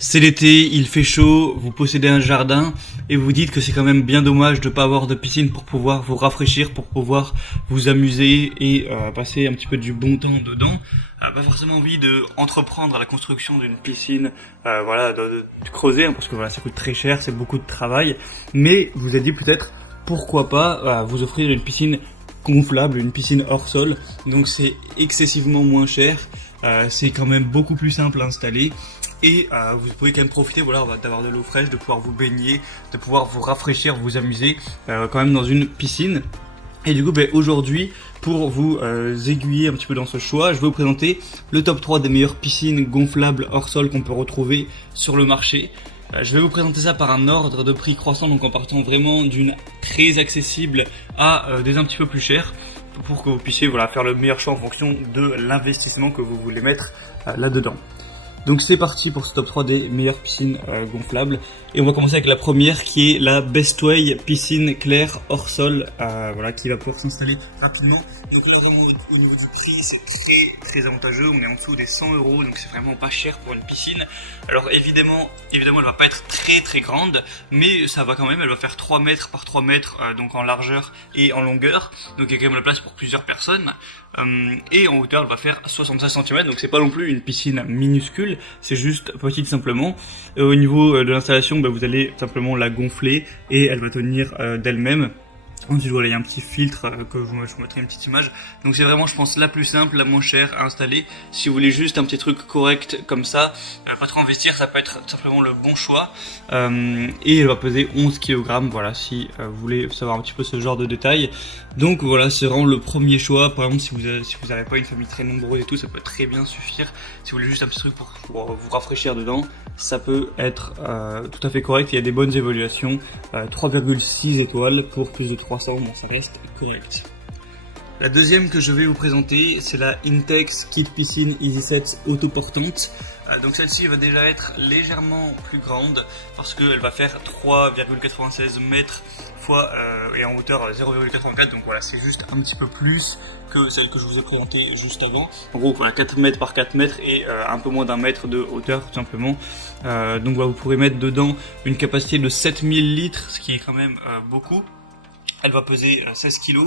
C'est l'été, il fait chaud, vous possédez un jardin et vous dites que c'est quand même bien dommage de pas avoir de piscine pour pouvoir vous rafraîchir, pour pouvoir vous amuser et passer un petit peu du bon temps dedans. Pas forcément envie de entreprendre la construction d'une piscine, de creuser, hein, parce que voilà, ça coûte très cher, c'est beaucoup de travail. Mais vous avez dit peut-être pourquoi pas vous offrir une piscine gonflable, une piscine hors sol. Donc c'est excessivement moins cher, c'est quand même beaucoup plus simple à installer. Et vous pouvez quand même profiter d'avoir de l'eau fraîche, de pouvoir vous baigner, de pouvoir vous rafraîchir, vous amuser quand même dans une piscine. Et du coup aujourd'hui, pour vous aiguiller un petit peu dans ce choix, je vais vous présenter le top 3 des meilleures piscines gonflables hors sol qu'on peut retrouver sur le marché. Je vais vous présenter ça par un ordre de prix croissant, donc en partant vraiment d'une très accessible à des un petit peu plus chères, pour que vous puissiez faire le meilleur choix en fonction de l'investissement que vous voulez mettre là-dedans. Donc c'est parti pour ce top 3 des meilleures piscines gonflables. Et on va commencer avec la première qui est la Bestway piscine claire hors sol, qui va pouvoir s'installer rapidement. Donc là vraiment au niveau du prix c'est très avantageux, on est en dessous des 100 €, donc c'est vraiment pas cher pour une piscine. Alors évidemment elle va pas être très grande, mais ça va quand même, elle va faire 3 mètres par 3 mètres, donc en largeur et en longueur, donc il y a quand même la place pour plusieurs personnes. Et en hauteur elle va faire 65 cm, donc c'est pas non plus une piscine minuscule, c'est juste petite simplement. Au niveau de l'installation, vous allez simplement la gonfler et elle va tenir d'elle-même. Ensuite il y a un petit filtre que je vous mettrai une petite image. Donc c'est vraiment je pense la plus simple, la moins chère à installer. Si vous voulez juste un petit truc correct comme ça, pas trop investir, ça peut être simplement le bon choix. Et elle va peser 11 kg, voilà, si vous voulez savoir un petit peu ce genre de détails. Donc voilà, c'est vraiment le premier choix. Par exemple si vous n'avez pas une famille très nombreuse et tout, ça peut très bien suffire. Si vous voulez juste un petit truc pour vous rafraîchir dedans, ça peut être tout à fait correct. Il y a des bonnes évaluations, 3,6 étoiles pour plus de 300, bon ça reste correct. La deuxième que je vais vous présenter, c'est la Intex Kit Piscine EasySet autoportante. Donc celle-ci va déjà être légèrement plus grande parce qu'elle va faire 3,96 mètres et en hauteur 0,84, donc voilà, c'est juste un petit peu plus que celle que je vous ai présentée juste avant. En gros, 4 mètres par 4 mètres et un peu moins d'un mètre de hauteur tout simplement. Donc vous pourrez mettre dedans une capacité de 7000 litres, ce qui est quand même beaucoup. Elle va peser 16 kg.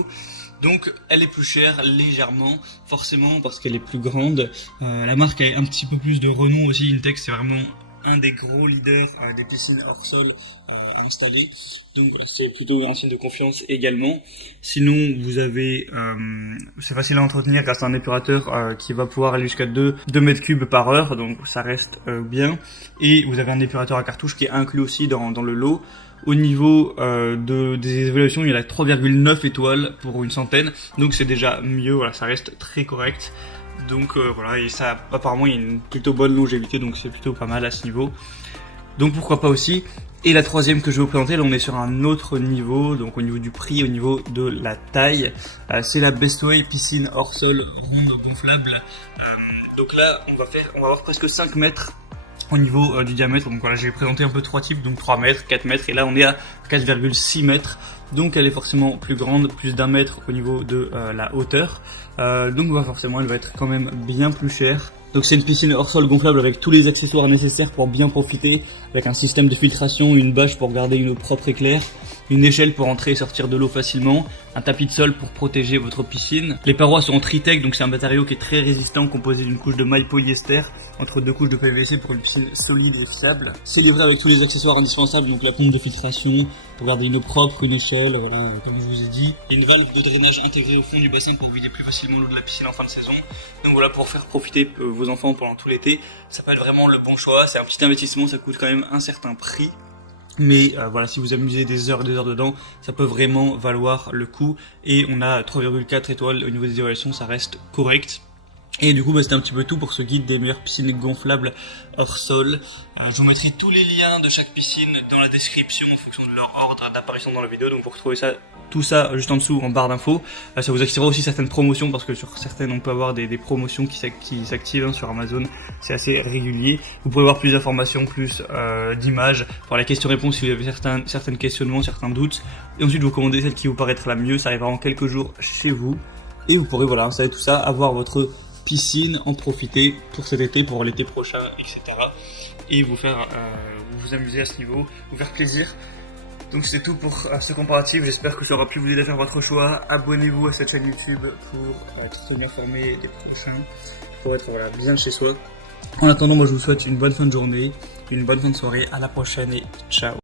Donc elle est plus chère légèrement, forcément parce qu'elle est plus grande. La marque a un petit peu plus de renom aussi. Intex c'est vraiment un des gros leaders des piscines hors sol à installer. Donc voilà, c'est plutôt un signe de confiance également. Sinon vous avez, c'est facile à entretenir grâce à un épurateur qui va pouvoir aller jusqu'à 2 mètres cubes par heure, donc ça reste bien. Et vous avez un épurateur à cartouche qui est inclus aussi dans le lot. Au niveau des évaluations, il y a 3,9 étoiles pour une centaine, donc c'est déjà mieux, voilà, ça reste très correct. Donc et ça apparemment il y a une plutôt bonne longévité, donc c'est plutôt pas mal à ce niveau. Donc pourquoi pas aussi. Et la troisième que je vais vous présenter, là on est sur un autre niveau, donc au niveau du prix, au niveau de la taille, c'est la Bestway piscine hors sol ronde gonflable. Donc là on va avoir presque 5 mètres au niveau du diamètre. Donc voilà, j'ai présenté un peu 3 types, donc 3 mètres, 4 mètres, et là on est à 4,6 mètres. Donc elle est forcément plus grande, plus d'1 mètre au niveau de la hauteur. Donc forcément elle va être quand même bien plus chère. Donc c'est une piscine hors sol gonflable avec tous les accessoires nécessaires pour bien profiter, avec un système de filtration, une bâche pour garder une eau propre et claire, une échelle pour entrer et sortir de l'eau facilement, un tapis de sol pour protéger votre piscine. Les parois sont en Tritec, donc c'est un matériau qui est très résistant, composé d'une couche de maille polyester entre 2 couches de PVC pour une piscine solide et fiable. C'est livré avec tous les accessoires indispensables, donc la pompe de filtration pour garder une eau propre, une échelle, voilà, comme je vous ai dit, et une valve de drainage intégrée au fond du bassin pour vider plus facilement l'eau de la piscine en fin de saison. Donc voilà, pour faire profiter vos enfants pendant tout l'été, ça peut être vraiment le bon choix. C'est un petit investissement, ça coûte quand même un certain prix. Mais si vous amusez des heures dedans, ça peut vraiment valoir le coup. Et on a 3,4 étoiles au niveau des évaluations, ça reste correct. Et du coup c'était un petit peu tout pour ce guide des meilleures piscines gonflables hors sol. Je vous mettrai tous les liens de chaque piscine dans la description en fonction de leur ordre d'apparition dans la vidéo. Donc vous retrouvez tout ça juste en dessous en barre d'infos. Ça vous activera aussi certaines promotions parce que sur certaines on peut avoir des promotions qui s'activent sur Amazon. C'est assez régulier. Vous pouvez avoir plus d'informations, plus d'images pour la question-réponse si vous avez certains questionnements, certains doutes. Et ensuite vous commandez celle qui vous paraîtra la mieux. Ça arrivera en quelques jours chez vous. Et vous pourrez installer tout ça, avoir votre piscine, en profiter pour cet été, pour l'été prochain, etc. et vous faire vous amuser à ce niveau, vous faire plaisir. Donc c'est tout pour ce comparatif, j'espère que ça aura pu vous aider à faire votre choix. Abonnez-vous à cette chaîne YouTube pour être tenu informé des prochains, pour être bien chez soi. En attendant, moi je vous souhaite une bonne fin de journée, une bonne fin de soirée, à la prochaine et ciao.